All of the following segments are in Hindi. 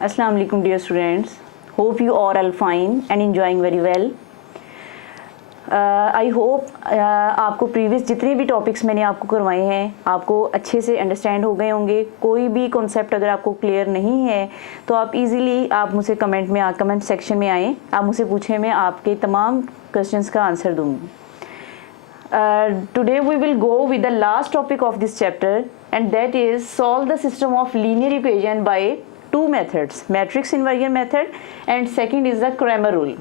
Assalamu alaikum dear students. Hope you all are fine and enjoying very well. I hope आपको प्रीवियस जितने भी टॉपिक्स मैंने आपको करवाए हैं आपको अच्छे से अंडरस्टैंड हो गए होंगे. कोई भी कॉन्सेप्ट अगर आपको क्लियर नहीं है तो आप इजीली आप मुझसे कमेंट सेक्शन में आएँ, आप मुझसे पूछें, मैं आपके तमाम क्वेश्चंस का आंसर दूँगी. Today we will go with the last topic of this chapter and that is solve the system of linear equation by two methods, matrix invariant method and second is the Cramer rule.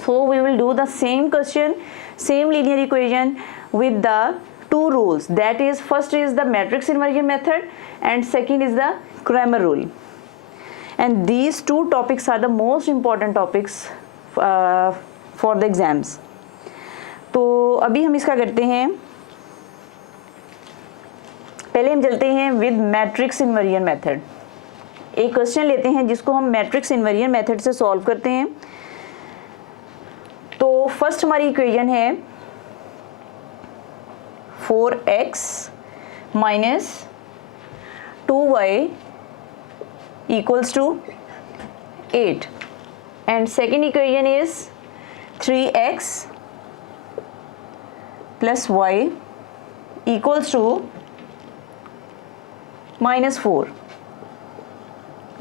So we will do the same question, same linear equation with the two rules, that is first is the matrix invariant method and second is the Cramer rule. And these two topics are the most important topics for the exams. तो अभी हम इसका करते हैं, पहले हम चलते हैं विद मैट्रिक्स इन्वेरिएंट मेथड. एक क्वेश्चन लेते हैं जिसको हम मैट्रिक्स इन्वेरिएंट मेथड से सॉल्व करते हैं. तो फर्स्ट हमारी इक्वेशन है 4x minus 2y equals to 8 and second equation is 3x plus y equals to minus 4.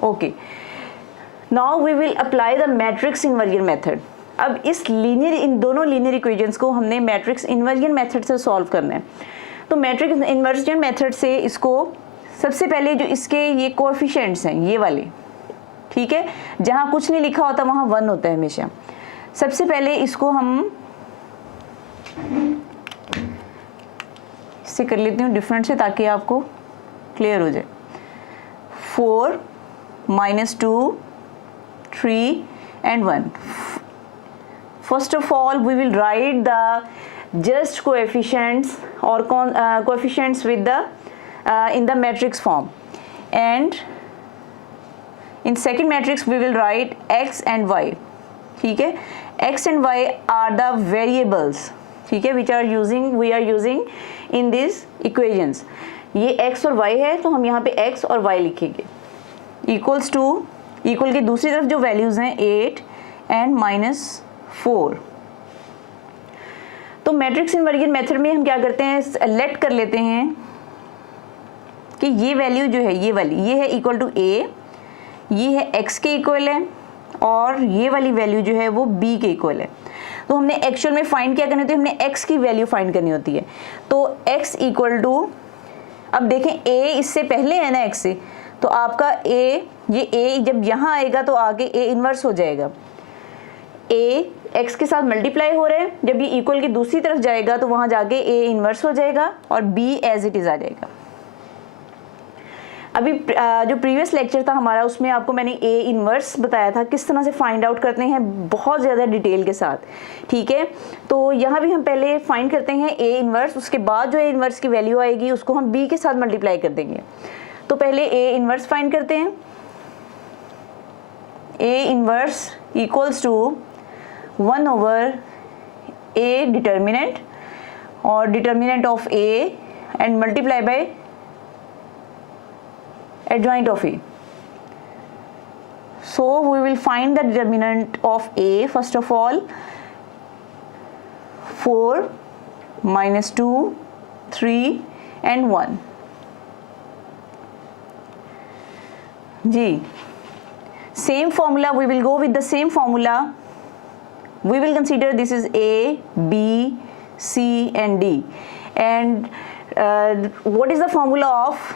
Okay. Now we will apply the matrix invariant method. अब इन दोनों लीनियर इक्वेशंस को हमने मैट्रिक्स इन्वेरिएंट मेथड से सॉल्व करना है. तो मैट्रिक्स इन्वेरिएंट मेथड से इसको सबसे पहले जो इसके ये कोएफिशिएंट्स हैं ये वाले, ठीक है, जहाँ कुछ नहीं लिखा होता वहाँ 1 होता है हमेशा. सबसे पहले इसको हम इससे कर लेती हूँ डिफरेंट से ताकि आपको क्लियर हो जाए. 4 minus 2 3 and 1. First of all we will write the just coefficients और coefficients with the in the matrix form and in second matrix we will write x and y. ठीक है, x and y are the variables, ठीक है, we are using in these equations. ये x और y है तो हम यहाँ पे x और y लिखेंगे. इक्वल्स टू, इक्वल के दूसरी तरफ जो वैल्यूज़ हैं 8 एंड -4. तो मैट्रिक्स इन्वेरिएंट मेथड में हम क्या करते हैं, लेट कर लेते हैं कि ये वैल्यू जो है ये वाली ये है इक्वल टू a, ये है x के इक्वल है और ये वाली वैल्यू जो है वो b के इक्वल है. तो हमने एक्चुअल में फाइंड क्या करनी होती है, हमने x की वैल्यू फाइंड करनी होती है. तो x इक्वल टू, अब देखें a इससे पहले है ना x से, तो आपका a, ये a जब यहाँ आएगा तो आगे a इन्वर्स हो जाएगा. a x के साथ मल्टीप्लाई हो रहे हैं, जब ये इक्वल की दूसरी तरफ जाएगा तो वहाँ जाके a इन्वर्स हो जाएगा और b एज इट इज़ आ जाएगा. अभी जो प्रीवियस लेक्चर था हमारा उसमें आपको मैंने ए इन्वर्स बताया था किस तरह से फाइंड आउट करते हैं बहुत ज़्यादा डिटेल के साथ, ठीक है. तो यहाँ भी हम पहले फाइंड करते हैं ए इन्वर्स, उसके बाद जो ए इन्वर्स की वैल्यू आएगी उसको हम बी के साथ मल्टीप्लाई कर देंगे. तो पहले ए इन्वर्स फाइंड करते हैं. A inverse equals to 1 over A determinant और determinant of A and multiply by adjoint of A. So we will find the determinant of A first of all. 4 minus 2 3 and 1. जी, same formula, we will go with the same formula. We will consider this is A, B, C and D. And what is the formula of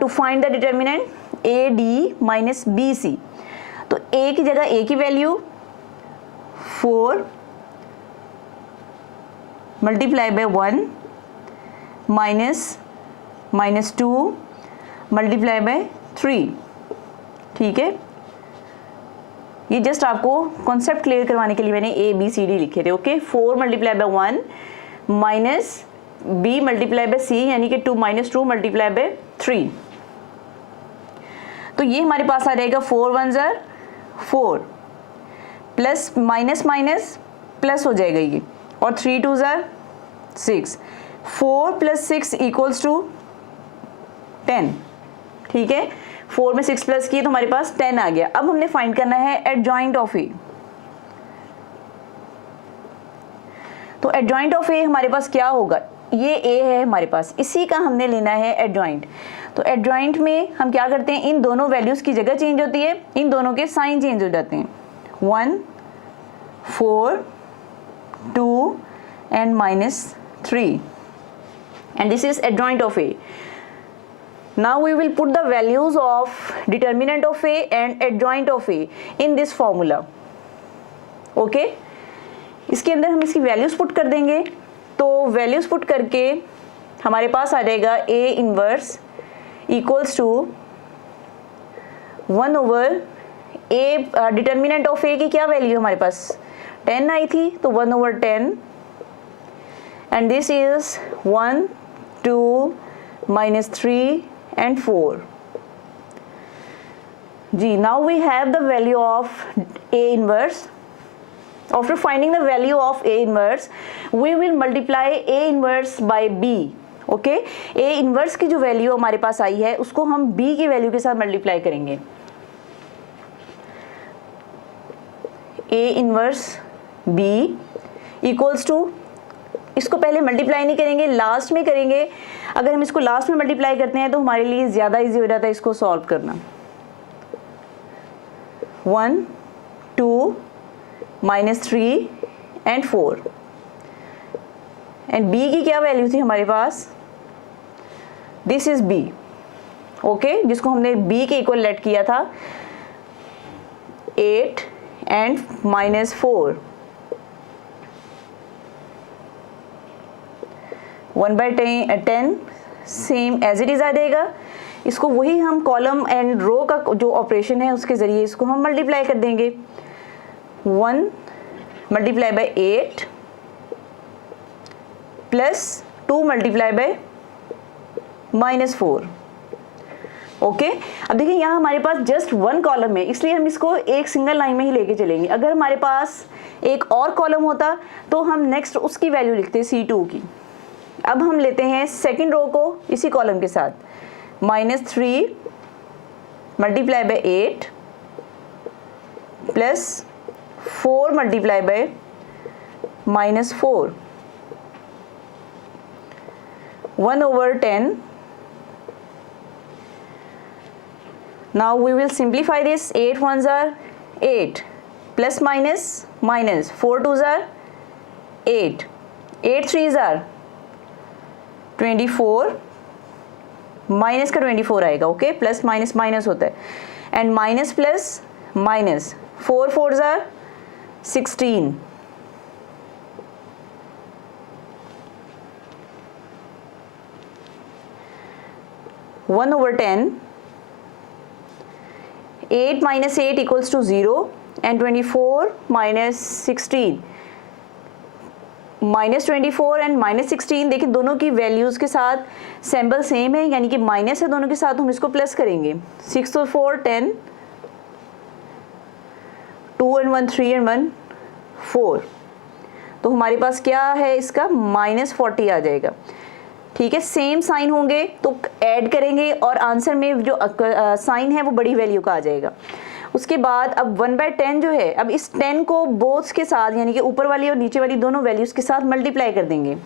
to find the determinant AD minus BC. तो A की जगह A की value 4 multiply by 1 minus 2 multiply by 3, ठीक है. ये जस्ट आपको कॉन्सेप्ट क्लियर करवाने के लिए मैंने A B C D लिखे थे. Okay, 4 multiply by 1 minus b multiply by c यानी कि 2 माइनस 2 मल्टीप्लाई बाय 3. तो ये हमारे पास आ जाएगा 4 1 ज़र 4 प्लस माइनस माइनस प्लस हो जाएगा ये और 3 2 ज़र 6. 4 प्लस 6 इक्वल्स टू 10. ठीक है, 4 में 6 प्लस किए तो हमारे पास 10 आ गया। अब हमने फाइंड करना है एडजॉइंट ऑफ ए। तो एडजॉइंट ऑफ ए हमारे पास क्या होगा, ये ए है हमारे पास, इसी का हमने लेना है एडजॉइंट। तो एडजॉइंट में हम क्या करते हैं, इन दोनों वैल्यूज़ की जगह चेंज होती है, इन दोनों के साइन चेंज हो जाते हैं। 1 4 2 and -3 and this is adjoint of A. Now we will put the values of determinant of A and adjoint of A in this formula. Okay? इसके अंदर हम इसकी वैल्यूज पुट कर देंगे। तो वैल्यूज पुट करके हमारे पास आ जाएगा A inverse equals to 1 over A। Determinant of A की क्या वैल्यू है हमारे पास, 10 आई थी, तो 1 over 10 and this is 1 2 -3 and 4 जी। now we have the value of A inverse. After finding the value of A inverse we will multiply A inverse by B. Okay, A inverse की जो वैल्यू हमारे पास आई है उसको हम B की वैल्यू के साथ मल्टीप्लाई करेंगे। A inverse B equals to, इसको पहले मल्टीप्लाई नहीं करेंगे, लास्ट में करेंगे। अगर हम इसको लास्ट में मल्टीप्लाई करते हैं तो हमारे लिए ज़्यादा इजी हो जाता है इसको सॉल्व करना। 1 2 -3 एंड 4 एंड B की क्या वैल्यू थी हमारे पास, दिस इज B। ओके, जिसको हमने B के इक्वल लेट किया था 8 and -4 1/10 same as it is आ जाएगा। इसको वही हम कॉलम एंड रो का जो ऑपरेशन है उसके ज़रिए इसको हम मल्टीप्लाई कर देंगे। 1 multiply by 8 plus 2 multiply by -4। Okay, अब देखिए यहाँ हमारे पास जस्ट 1 कॉलम है, इसलिए हम इसको एक सिंगल लाइन में ही लेके चलेंगे। अगर हमारे पास एक और कॉलम होता तो हम नेक्स्ट उसकी वैल्यू लिखते C2 की। अब हम लेते हैं सेकंड रो को इसी कॉलम के साथ, -3 multiply by 8 plus 4 multiply by -4 1 over 10। Now we will simplify this। 8 ones are 8 plus minus minus 4 twos are 8 8 threes are 24 minus का 24 आएगा। ओके, प्लस माइनस माइनस होता है and minus plus minus 4 4s are 16 1 over 10 8 minus 8 equals to 0 and 24 minus 16 -24 and -16। देखिए दोनों की वैल्यूज़ के साथ सिंबल सेम है, यानी कि माइनस है दोनों के साथ, हम इसको प्लस करेंगे। 6 और 4 10 2 and 1 3 and 1 4, तो हमारे पास क्या है इसका -40 आ जाएगा। ठीक है, सेम साइन होंगे तो ऐड करेंगे और आंसर में जो साइन है वो बड़ी वैल्यू का आ जाएगा। उसके बाद अब 1/10 जो है, अब इस 10 को बोथ्स के साथ यानी कि ऊपर वाली और नीचे वाली दोनों वैल्यूज़ के साथ मल्टीप्लाई कर देंगे।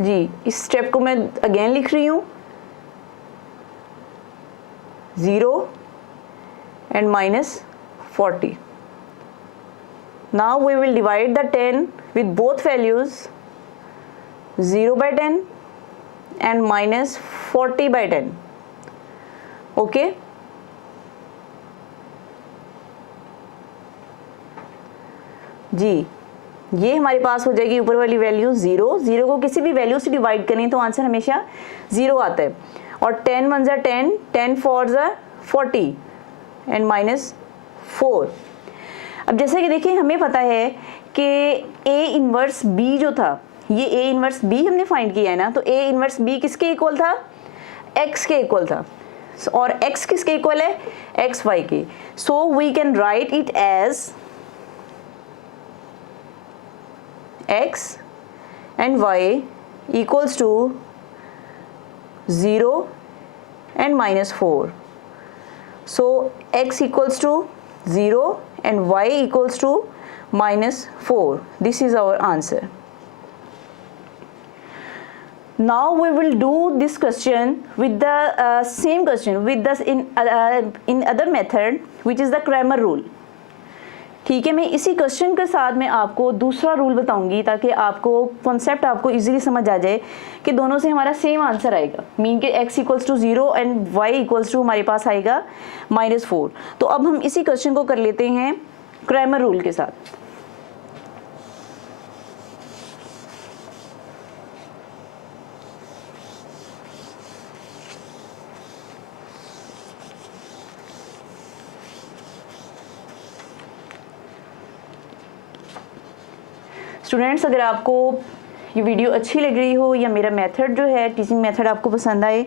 जी, इस स्टेप को मैं अगेन लिख रही हूँ, 0 and -40। Now we will divide the 10 with both values 0/10 and -40/10. Okay? जी, ये हमारे पास हो जाएगी ऊपर वाली वैल्यू 0। 0 को किसी भी वैल्यू से डिवाइड करें तो आंसर हमेशा 0 आता है। और 10 1s are 10 10 4s are 40 and -4। अब जैसे कि देखिए हमें पता है कि A इनवर्स B जो था, ये A इनवर्स B हमने फाइंड किया है ना, तो A इनवर्स B किसके इक्वल था, X के इक्वल था। और X किसके इक्वल है, XY के। So we can write it as x and y equals to 0 and minus 4. So x equals to 0 and y equals to minus 4. This is our answer. Now we will do this question with the same question with the in other method, which is the Cramer rule. ठीक है, मैं इसी क्वेश्चन के साथ में आपको दूसरा रूल बताऊंगी ताकि आपको कॉन्सेप्ट आपको इजीली समझ आ जाए कि दोनों से हमारा सेम आंसर आएगा। मीन के x equals to 0 and y equals to हमारे पास आएगा -4। तो अब हम इसी क्वेश्चन को कर लेते हैं क्रैमर रूल के साथ। स्टूडेंट्स, अगर आपको ये वीडियो अच्छी लग रही हो या मेरा मेथड जो है टीचिंग मेथड आपको पसंद आए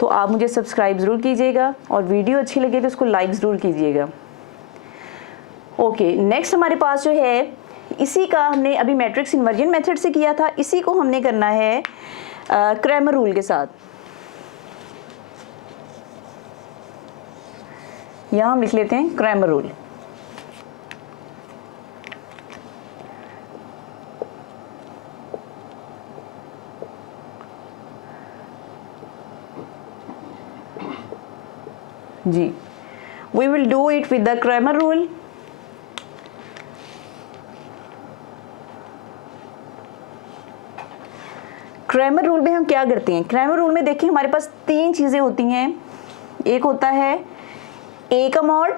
तो आप मुझे सब्सक्राइब ज़रूर कीजिएगा और वीडियो अच्छी लगे तो उसको लाइक ज़रूर कीजिएगा। ओके, नेक्स्ट हमारे पास जो है इसी का हमने अभी मैट्रिक्स इन्वर्जन मेथड से किया था, इसी को हमने करना है क्रैमर रूल के साथ। यहाँ हम लिख लेते हैं क्रैमर रूल। जी, we will do it with the Cramer rule. Cramer rule में हम क्या करते हैं? क्रैमर रूल में देखिए हमारे पास तीन चीज़ें होती हैं। एक होता है a का मॉड,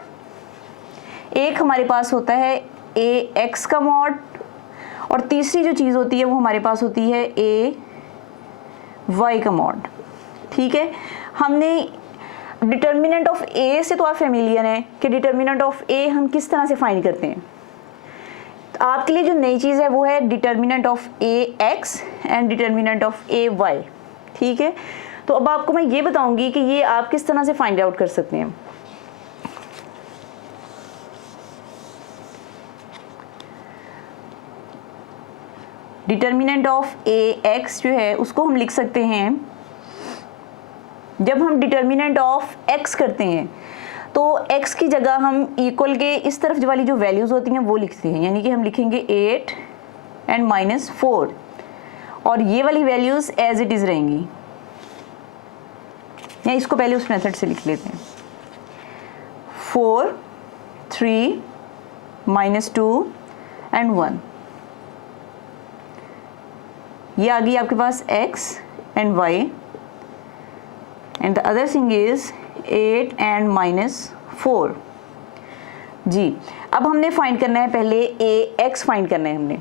एक हमारे पास होता है a x का मॉड, और तीसरी जो चीज़ होती है वो हमारे पास होती है a y का मॉड। ठीक है, हमने डिटर्मिनेंट ऑफ ए से तो आप फेमिलियर हैं कि डिटर्मिनेंट ऑफ ए हम किस तरह से फाइंड करते हैं। तो आपके लिए जो नई चीज़ है वो है determinant of A X and determinant of A Y. ठीक है, तो अब आपको मैं ये बताऊंगी कि ये आप किस तरह से फाइंड आउट कर सकते हैं। डिटर्मिनेंट ऑफ ए एक्स जो है उसको हम लिख सकते हैं, जब हम डिटर्मिनेंट ऑफ x करते हैं तो x की जगह हम इक्वल के इस तरफ वाली जो वैल्यूज़ होती हैं वो लिखते हैं, यानी कि हम लिखेंगे 8 एंड -4 और ये वाली वैल्यूज़ एज इट इज़ रहेंगी। या इसको पहले उस मेथड से लिख लेते हैं। 4, 3, -2 एंड 1। ये आ गई आपके पास x and y and the other thing is 8 and -4। जी, अब हमने फाइंड करना है पहले ax फाइंड करना है हमने।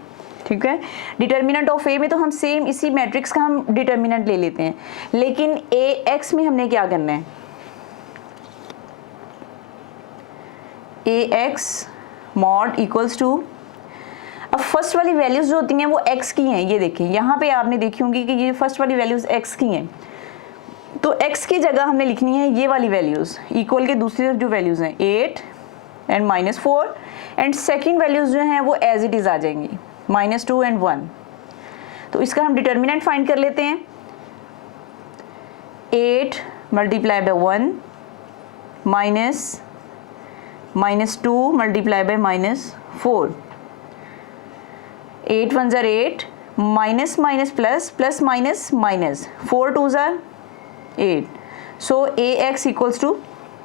ठीक है, डिटर्मिनेंट ऑफ a में तो हम सेम इसी मैट्रिक्स का हम डिटर्मिनेंट ले लेते हैं, लेकिन ax में हमने क्या करना है? ax मॉड इक्वल्स टू, अब फर्स्ट वाली वैल्यूज़ जो होती हैं वो x की हैं। ये देखिए यहाँ पे आपने देखी होंगी कि ये फर्स्ट वाली वैल्यूज़ x की हैं, तो x की जगह हमने लिखनी है ये वाली वैल्यूज़ इक्वल के दूसरी जो वैल्यूज़ हैं 8 एंड -4 एंड सेकंड वैल्यूज़ जो हैं वो एज इट इज़ आ जाएंगी -2 एंड 1। तो इसका हम डिटर्मिनेंट फाइंड कर लेते हैं। 8 मल्टीप्लाई बाय 1 -2 मल्टीप्लाई बाय -4। 8 1 ज़ार 8, minus minus plus, plus minus minus, 4 2 ज़ार 8। सो ax इक्वल्स टू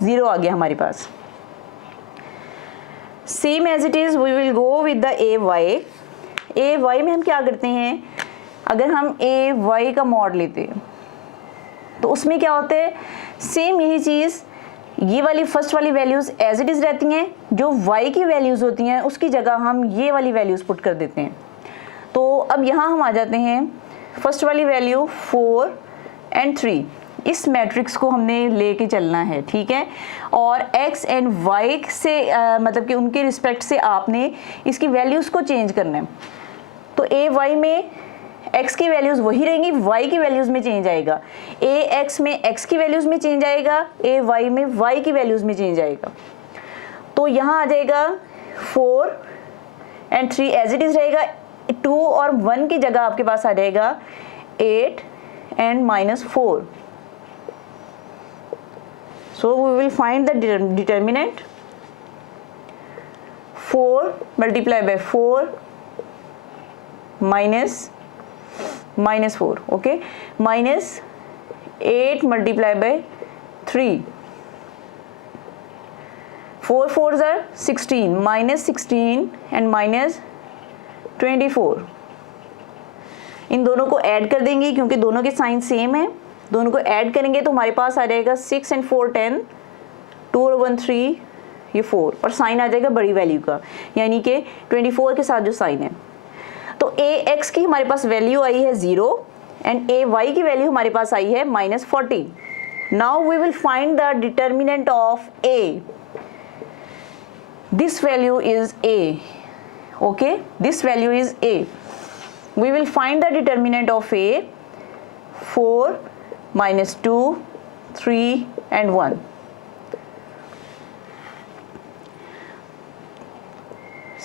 0 आ गया हमारे पास। Same as it is we will go with the ay में हम क्या करते हैं? अगर हम ay का मॉड लेते हैं तो उसमें क्या होता है? सेम यही चीज़, ये वाली फर्स्ट वाली वैल्यूज़ एज इट इज़ रहती हैं, जो y की वैल्यूज़ होती हैं उसकी जगह हम ये वाली वैल्यूज़ पुट कर देते हैं। तो अब यहाँ हम आ जाते हैं, फर्स्ट वाली वैल्यू 4 एंड 3, इस मैट्रिक्स को हमने लेके चलना है। ठीक है, और x एंड y से मतलब कि उनके रिस्पेक्ट से आपने इसकी वैल्यूज़ को चेंज करना है। तो ay में x की वैल्यूज़ वही रहेंगी, y की वैल्यूज़ में चेंज आएगा। ax में x की वैल्यूज़ में चेंज आएगा, ay में y की वैल्यूज़ में चेंज आएगा। तो यहाँ आ जाएगा 4 एंड 3 एज इट इज़ रहेगा, 2 और 1 की जगह आपके पास आ जाएगा 8 and -4. So we will find the determinant. 4 multiplied by 4 minus -4, okay, minus 8 multiplied by 3. 4 4s are 16, minus 16 and minus 24. इन दोनों को ऐड कर देंगे क्योंकि दोनों के साइन सेम है, दोनों को ऐड करेंगे तो हमारे पास आ जाएगा 6 and 4 10, 2 और 1 3, ये 4 और साइन आ जाएगा बड़ी वैल्यू का, यानी कि 24 के साथ जो साइन है। तो ए एक्स की हमारे पास वैल्यू आई है 0 एंड ए वाई की वैल्यू हमारे पास आई है -40. Now we will find the determinant of A. This value is A, okay, this value is a. We will find the determinant of a. 4 minus 2 3 and 1.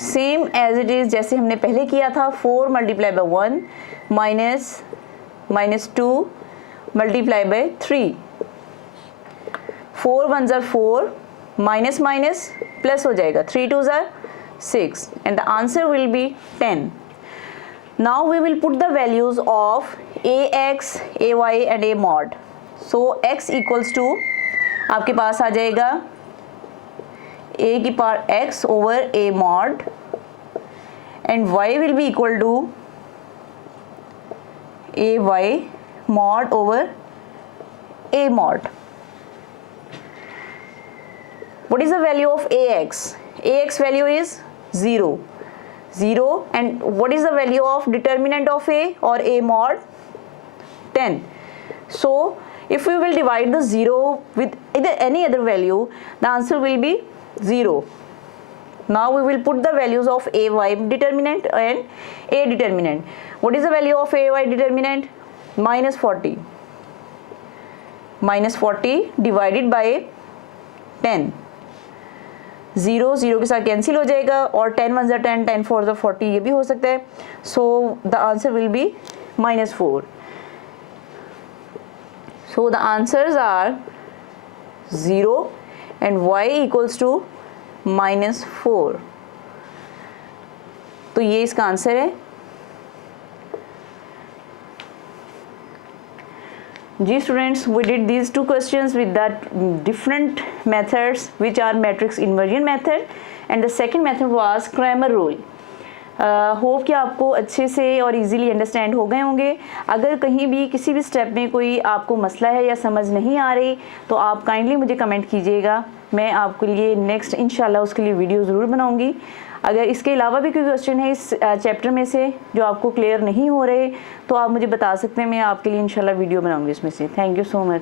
Same as it is जैसे हमने पहले किया था, 4 multiply by 1 minus 2 multiply by 3. 4 1s are 4, minus minus plus हो जाएगा, 3 2s are 6 and the answer will be 10. Now we will put the values of ax, ay and a mod. So x equals to आपके पास आ जाएगा a की power x over a mod and y will be equal to ay mod over a mod. What is the value of ax? Ax value is 0 and what is the value of determinant of a or a mod? 10. So if we will divide the 0 with either any other value, the answer will be 0. Now we will put the values of ay determinant and a determinant. What is the value of ay determinant? -40. -40 divided by 10. 0 0 के साथ कैंसिल हो जाएगा और 10 1s are 10, 10 4s are 40, ये भी हो सकता है. So the answer will be -4. So the answers are 0 and y equals to -4. तो ये इसका आंसर है. जी students, we did these two questions with that different methods which are matrix inversion method and the second method was Cramer rule. Hope कि आपको अच्छे से और इजीली अंडरस्टैंड हो गए होंगे. अगर कहीं भी किसी भी स्टेप में कोई आपको मसला है या समझ नहीं आ रही तो आप काइंडली मुझे कमेंट कीजिएगा. मैं आपके लिए नेक्स्ट इंशाल्लाह उसके लिए वीडियो ज़रूर बनाऊंगी. अगर इसके अलावा भी कोई क्वेश्चन है इस चैप्टर में से जो आपको क्लियर नहीं हो रहे तो आप मुझे बता सकते हैं, मैं आपके लिए इंशाल्लाह वीडियो बनाऊंगी इसमें से. Thank you so much.